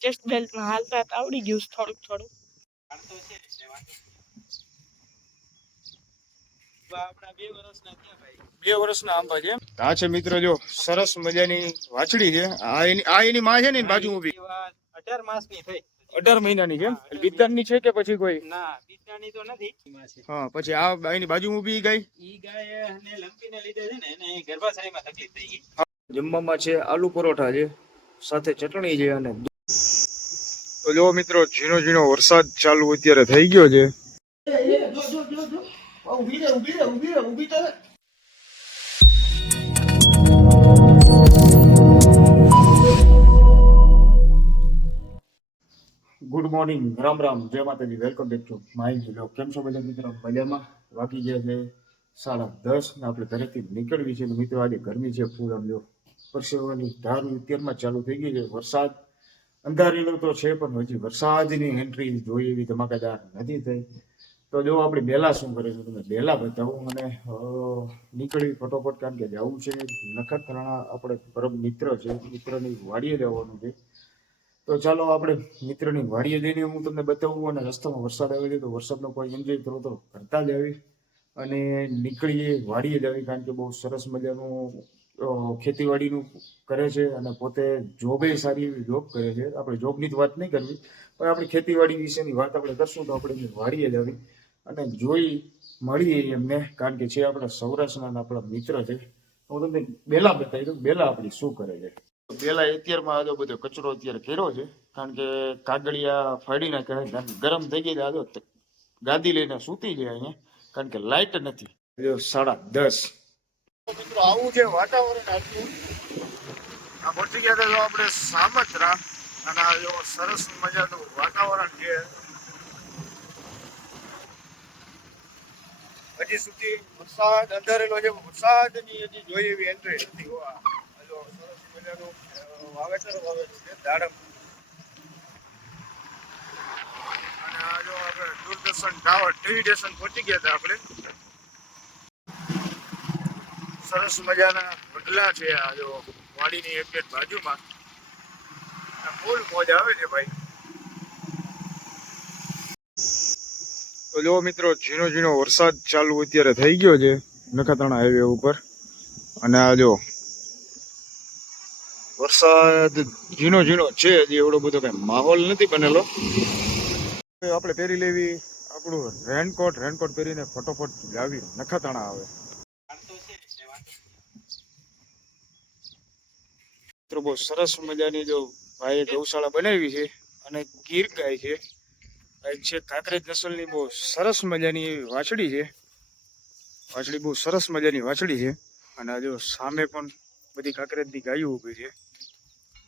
Chest બેલ્ટમાં હાલતા તો આવડી ગયું છે થોડુંક થોડુંક. બે વર્ષના આંબા છે આ છે મિત્રો જો સરસ મજાની વાછડી છે. આ એની આ એની માં છે ને એની બાજુ ઊભી. અઢાર માસની થઈ. અઢાર મહિનાની છે બિદ્દારની છે કે પછી કોઈ? ના બીજાની તો નથી. હા પછી આ એની બાજુ ઊભી ગઈ ઈ ગાય ને લંપીને લીધે છે ને એને ગર્ભાશયમાં તકલીફ થઈ ગઈ. જમવામાં છે આલુ પરોઠા છે સાથે ચટણી છે અને તો જો મિત્રો, ઝીણો ઝીણો વરસાદ ચાલુ અત્યારે થઈ ગયો છે. Good morning Ram Ram. જય Mataji. Welcome back to my blog કેમ છો બધા મિત્રો? મજામાં? બાકી ગયા છે સાડા દસ ને આપણે ઘરેથી નીકળવી છે. મિત્રો, આજે ગરમી છે, ફૂલ આમ જો પરસેવાની ધાર અત્યારમાં ચાલુ થઈ ગઈ છે. વરસાદ અંધારેલો તો છે, પણ હજી વરસાદની એન્ટ્રી જોઈ એવી ધમાકેદાર નથી થઈ. તો જો આપણે બેલા શું કરે છે તમે બેલા બતાવું અને નીકળી ફટોફટ, કારણ કે જવું છે, નખત્રાણા આપણે પરમ મિત્ર છે, મિત્રની વાડીએ જવાનું છે. તો ચાલો આપણે મિત્રની વાડીએ જઈને હું તમને બતાવું અને રસ્તામાં વરસાદ આવી છે, તો વરસાદનો કોઈ એન્જોય કરો તો કરતા જ આવી. અને નીકળીએ, વાડીએ જ આવી, કારણ કે બહુ સરસ મજાનું ખેતીવાડીનું કરે છે અને પોતે જોબે સારી એવી જોબ કરે છે. આપણે જોબની જ વાત નહીં કરવી, પણ આપણે ખેતીવાડી વિશેની વાત આપણે કરશું તો આપણે વાડીએ જ અને જોઈ મળીએ એમને, કારણ કે છે આપણા સૌરાષ્ટ્રના આપણા મિત્ર છે. હું તમને બેલા બતાવી દઉં, બેલા આપણી શું કરે છે. બેલા અત્યારમાં આજો બધો કચરો અત્યારે કર્યો છે, કારણ કે કાગળિયા ફાડી નાખે. ગરમ થઈ ગઈ આજો ગાદી લઈને સૂતી જાય અહીંયા. કારણ કે લાઇટ નથી. સાડા દસ વાતાવરણ પહોંચી ગયા હતા જો આપણે સામત્રા, અને સરસ મજાનું વાતાવરણ છે. હજી સુધી વરસાદ, અંધારેલો છે વરસાદની હજી જોઈએ એવી એન્ટ્રી નથી હોવા સરસ મજાનું વાવેતર વાવેલું છે, દાડમ. અને આ જો આપણે દૂરદર્શન ટાવર, ટીવી સ્ટેશન પહોંચી ગયા હતા આપણે. સરસ મજાના વડલા છે આ જો વાડીની એક બાજુમાં. ફૂલ મોજ આવે છે ભાઈ. તો જો મિત્રો, ઝીણો ઝીણો વરસાદ ચાલુ અત્યારે થઈ ગયો છે નખત્રાણા હાઈવે ઉપર. અને આ જો વરસાદ ઝીણો ઝીણો છે હજી એવડો બધો કઈ માહોલ નથી બનેલો. આપણે પહેરી લેવી આપણું રેનકોટ રેનકોટ પહેરીને ફટોફટ લાવી નખત્રાણા આવે. મિત્રો બહુ સરસ મજાની જો ભાઈએ ગૌશાળા બનાવી છે અને ગીર ગાય છે. એક છે કાંકરેજ નસલની બહુ સરસ મજાની એવી વાછડી છે. વાછડી બહુ સરસ મજાની વાછડી છે અને જો સામે પણ બધી કાંકરેજની ગાયો ઊભી છે.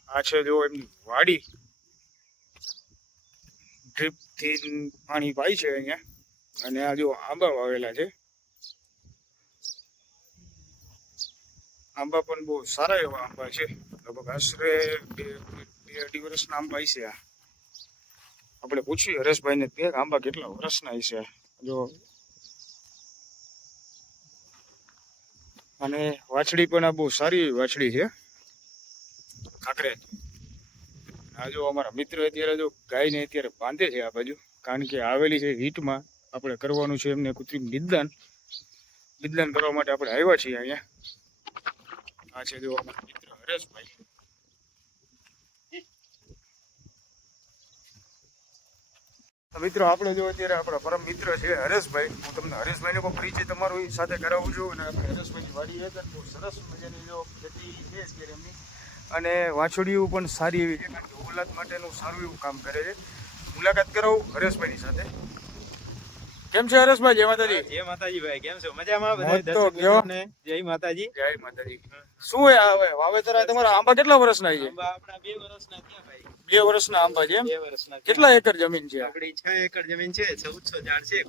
આ છે જો એમની વાડી. ડ્રીપથી પાણી પાય છે અહીંયા અને આ જો આંબા વાવેલા છે. આંબા પણ બહુ સારા એવા આંબા છે. લગભગ આશરે બે બે અઢી વર્ષના આંબા છે આ. આપણે પૂછ્યું હરેશભાઈને તે આંબા કેટલા વર્ષના હશે? જો. અને વાછડી પણ આ બહુ સારી વાછડી છે. કાંકરેજ આ જો અમારા મિત્ર અત્યારે જો ગાયને અત્યારે બાંધે છે આ બાજુ. કારણ કે આવેલી છે હીટમાં. આપણે કરવાનું છે એમને કૃત્રિમ નિદાન. નિદાન કરવા માટે આપણે આવ્યા છીએ અહીંયા. આ છે જો અમારા મિત્ર હરેશભાઈ મિત્રો, આપણે જો અત્યારે આપણા પરમ મિત્ર છે હરેશભાઈ. હું તમને હરેશભાઈનો પણ પરિચય તમારો સાથે કરાવું છું અને આપણે હરેશભાઈની વાડી છે તો સરસ મજાની જો ખેતી છે અત્યારે એમની. અને વાછડીઓ પણ સારી એવી છે કારણ કે ઓલાદ માટેનું સારું એવું કામ કરે છે. મુલાકાત કરાવું હરેશભાઈની સાથે. કેમ છે હરેશભાઈ? જય માતાજી. જય માતાજી ભાઈ કેમ છો? મજામાં બધા દર્શક કયો. જય માતાજી. જય માતાજી. શું હે હવે વાવેતર આ તમારા આંબા કેટલા વર્ષના છે? આંબા આપણા 2 વર્ષના થયા ભાઈ. બે વર્ષના આંબા છે વર્ષના કેટલા એકર જમીન છે આપણી છ એકર જમીન છે ચૌદસો ઝાડ છે.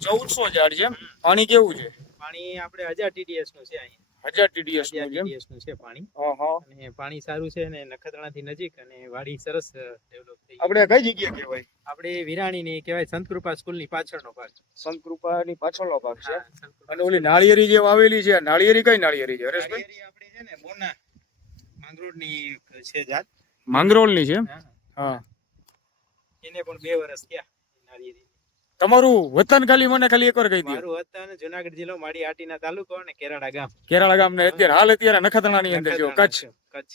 ચૌદસો ઝાડ છે પાણી કેવું છે? પાણી આપણે હજાર ટીડીએસનું છે અહીં હજાર ટીડીએસનું છે નું પાણી અને પાણી સારું છે અને નખત્રાણા થી નજીક અને વાડી સરસ ડેવલપ થઈ. આપણે કઈ જગ્યા કહેવાય? આપણે વિરાણી ની કહેવાય સંતકૃપા સ્કૂલની પાછળનો ભાગ. સંત કૃપાની પાછળનો ભાગ છે. હા, અને ઓલી નાળિયેરી જે વાવેલી છે નાળિયેરી કઈ નાળિયેરી છે હરેશભાઈ? આપણી છે ને બોના. માંગરોળની છે જાત. માંગરોળની છે હા. એને પણ બે વર્ષ થયા નાળિયેરી. તમારું વતન ખાલી મને ખાલી એકવાર કહી દો મારું વતન જુનાગઢ જિલ્લો માડી આટીના તાલુકો અને કેરાળા ગામ. કેરાળા ગામને અત્યારે હાલ અત્યારે નખત્રાણાની અંદર જો કચ્છ. કચ્છ.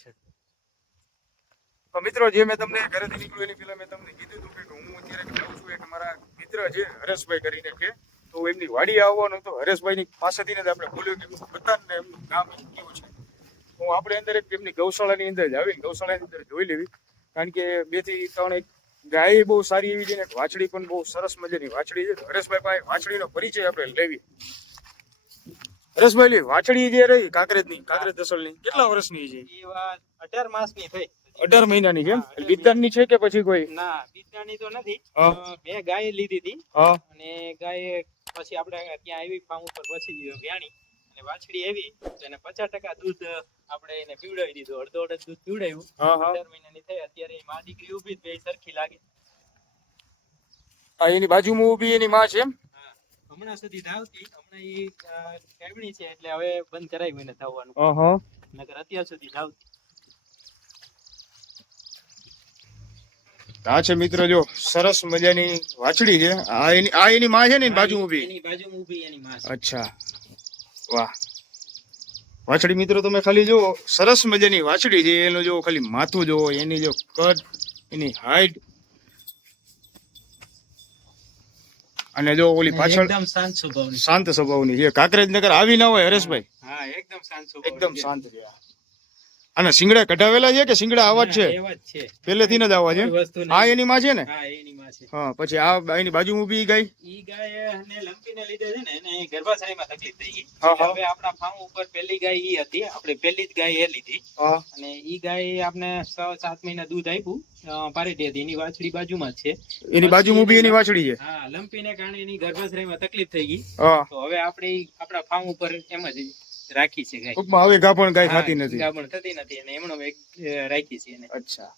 તો મિત્રો, જે મેં તમને ઘરેથી નીકળ્યું, એની પહેલાં મેં તમને કીધું હતું કે હું અત્યારે જાઉં છું, એક મારા મિત્ર છે, હરેશભાઈ કરીને કે તો એમની વાડી આવવાનું તો હરેશભાઈની પાસેથી જ આપણે બોલ્યું કે બધાને એમનું ગામ કેવું છે. હું આપણે અંદર એક એમની ગૌશાળાની અંદર જ આવીને ગૌશાળાની અંદર જોઈ લેવી. કારણ કે બેથી ત્રણ એક ગાય બહુ સારી એવી છે ને વાછડી પણ બહુ સરસ મજાની વાછડી છે. તો હરેશભાઈ પાસે વાછડીનો પરિચય આપણે લેવી. હરેશભાઈ વાછડી જે રહી કાંકરેજની, કાંકરેજ દસલની, કેટલા વર્ષની છે? એ વાત અઢાર માસની થઈ. અઢાર મહિનાની છે બિદ્દારની છે કે પછી કોઈ? ના બીજાની તો નથી. મેં ગાય લીધી હતી. અને ગાય પછી આપણે ત્યાં આવી ફાર્મ ઉપર પછી વ્યાણી. અને વાછડી એવી તો એને પચાસ ટકા દૂધ આપણે એને પીવડાવી દીધું. અડધો અડધ દૂધ પીવડાવ્યું. અઢાર મહિનાની થઈ અત્યારે મા દીકરી ઊભી બે સરખી લાગે. એની બાજુમાં ઊભી એની માં છે એમ? હમણાં સુધી ધાવતી હમણાં એ કાઢણી છે એટલે હવે બંધ કરાવી એને ધાવવાનું. નકર અત્યાર સુધી ધાવતી. આ છે મિત્રો જો સરસ મજાની વાછડી છે. આ એની આ એની માં છે ને બાજુ ઊભી? એની બાજુમાં ઊભી એની માં અચ્છા. વાહ. વાછડી મિત્રો તમે ખાલી જો સરસ મજાની વાછડી છે એનું જો ખાલી માથું જો એની જો કદ એની હાઈટ. અને જો ઓલી પાછળ એકદમ શાંત સ્વભાવની. શાંત સ્વભાવની છે. કાકરેજ નગર આવી ના હોય હરેશભાઈ? હા એકદમ શાંત એકદમ શાંત છે. અને સિંગડા કઢાવેલા છે કે સિંગડા આવા જ છે? પહેલેથી જ આવા છે. આ એની માં છે ને? હા પછી આ એની બાજુ ઊભી ગાય? ઈ ગાય ને લંપીને લીધે છે ને એને ગર્ભાશયમાં તકલીફ થઈ ગઈ. હવે આપણા ફાર્મ ઉપર પહેલી ગાય ઈ હતી આપણે પહેલી જ ગાય એ લીધી. અને ઈ ગાય આપણે છ સાત મહિના દૂધ આપ્યું. પારેટી હતી એની વાછડી બાજુમાં જ છે. એની બાજુ ઊભી એની વાછડી છે? હા લંપીને કારણે એની ગર્ભાશયમાં તકલીફ થઈ ગઈ. તો હવે આપણે આપણા ફાર્મ ઉપર એમ જ રાખી છે ગાય. ટૂંકમાં હવે ગાભણ ગાય ખાતી નથી. ગાભણ થતી નથી અને એમણો એક, રાખી છે એને. અચ્છા.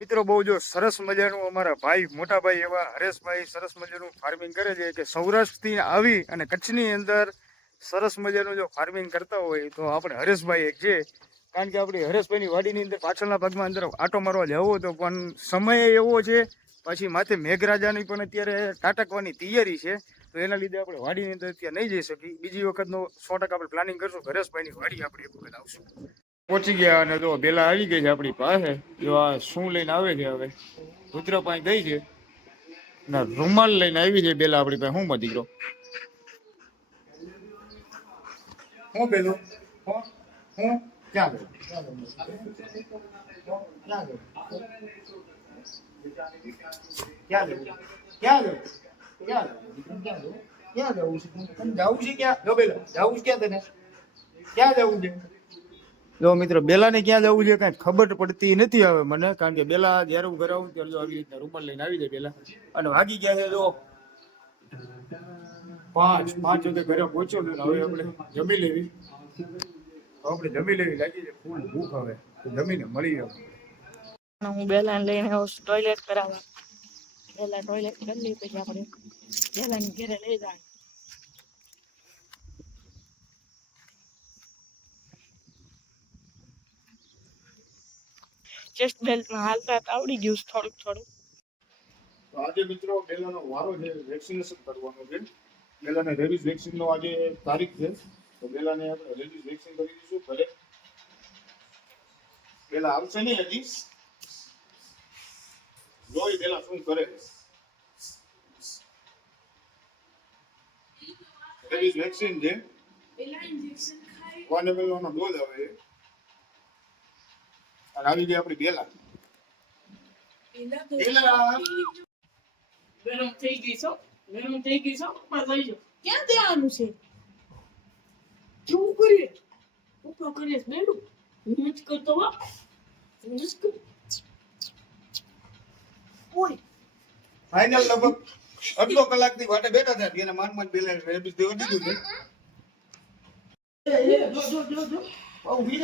મિત્રો બહુ જો સરસ મજાનું અમારા ભાઈ મોટા ભાઈ એવા હરેશભાઈ સરસ મજાનું ફાર્મિંગ કરે છે કે સૌરાષ્ટ્રથી આવી અને કચ્છની અંદર સરસ મજાનું જો ફાર્મિંગ કરતા હોય તો આપણે હરેશભાઈ એક છે કારણ કે આપણે હરેશભાઈની વાડીની અંદર પાછળના ભાગમાં અંદર આટો મારવા જવો તો પણ સમય એવો છે. પછી માથે મેઘરાજાની પણ અત્યારે ટાટકવાની તૈયારી છે. તો એના લીધે આપણે વાડીની અંદર ત્યાં નહીં જઈ શકી બીજી વખતનો સો ટકા આપણે પ્લાનિંગ કરશું. કે હરેશભાઈની વાડી આપણે એક વખત આવશું. પહોંચી ગયા અને જો બેલા આવી ગઈ છે આપણી પાસે. જો આ શું લઈને આવે છે હવે? કૂતરા પાસે ગઈ છે. ના, રૂમાલ લઈને આવી છે બેલા આપણી પાસે. હું દીકરો હું પેલું હું? હું? ક્યાં ગયો ક્યાં ગયો ક્યાં જવું વાગી ગયા છે પાંચ પાંચ વાગે ઘરે પહોંચ્યો ને, હવે જમી લેવી. આપણે જમી લેવી જમીને મળી જાય હું બેલાને લઈને ટોયલેટ કરાવવા પહેલા ટોયલેટ કરી પછી આપણે બેલાને ઘરે લઈ જાય ચેસ્ટ બેલ્ટમાં હાલતા આવડી ગયું થોડુંક થોડુંક તો આજે મિત્રો બેલાનો વારો છે વેક્સિનેશન કરવાનો છે. બેલાને રેબીઝ વેક્સિનનો આજે તારીખ છે. તો બેલાને આપણે રેબીઝ વેક્સિન કરી દઈશું. ભલે. બેલા આવશે નહીં હજી. જોઈ પેલા શું કરે રેબીઝ વેક્સિન છે વન એમએલ નો ડોઝ આવે છે અને આવી ગઈ આપણી બેલા બેલા ગરમ થઈ ગઈ છો? ગરમ થઈ ગઈ છો? ઉપર લઈ જાઓ. ક્યાં દેવાનું છે? શું કરીએ? ઉપર કરીએ બેડું હું જ કરતો હું જ કર. ફાઇનલ લગભગ અડધો કલાકની વાટે બેઠા હતા એને માન માન બેલે રેબિસ દેવા દીધું છે. રે રે રે તો. રે રે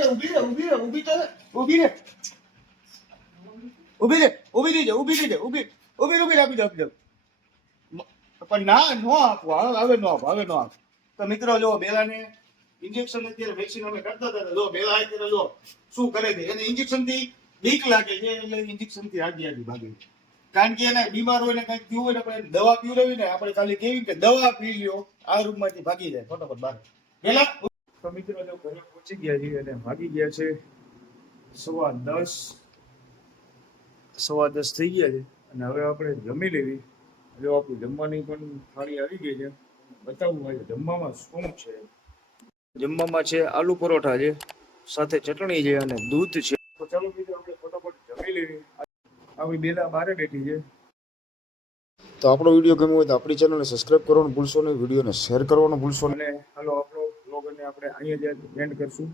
રહી. રહી આપી દો આપી દો પણ ના નો આપો. હવે નો આપો હવે નો આપો. તો મિત્રો જો બેલાને ઇન્જેક્શન અત્યારે વેક્સિન અમે કરતા હતા જો બેલા અત્યારે જો શું કરે છે? એને ઇન્જેક્શનથી બીક લાગે છે એટલે ઇન્જેક્શનથી આજી આજી ભાગે કારણ કે એને બીમાર હોય ને કંઈક થયું હોય ને આપણે દવા પીવડાવી ને, આપણે ખાલી કેવી કે દવા પી લ્યો, આ રૂમમાંથી ભાગી જાય, ફટાફટ બહાર. પેલા તો મિત્રો જો ઘરે પહોંચી ગયા છીએ અને ભાગી ગયા છે. સવા દસ સવા દસ થઈ ગયા છે અને હવે આપણે જમી લેવી. જો આપણું જમવાની પણ થાળી આવી ગઈ છે. બતાવવું હોય જમવામાં શું છે? જમવામાં છે આલુ પરોઠા છે, સાથે ચટણી છે અને દૂધ છે તો ચાલો મિત્રો આપણે ફટાફટ જમી લેવી આપણી બેલા બારે બેઠી છે. તો આપણો વીડિયો ગમ્યો હોય તો આપણી ચેનલને સબસ્ક્રાઇબ કરવાનું ભૂલશો નહીં વિડીયોને શેર કરવાનું ભૂલશો અને હાલો આપણો બ્લોગને આપણે અહીંયા જ એન્ડ કરશું.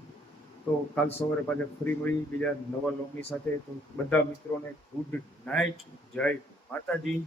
તો કાલ સવારે પાછા ફરી મળી બીજા નવા લોગની સાથે. તો બધા મિત્રોને ગુડ નાઇટ જય માતાજી.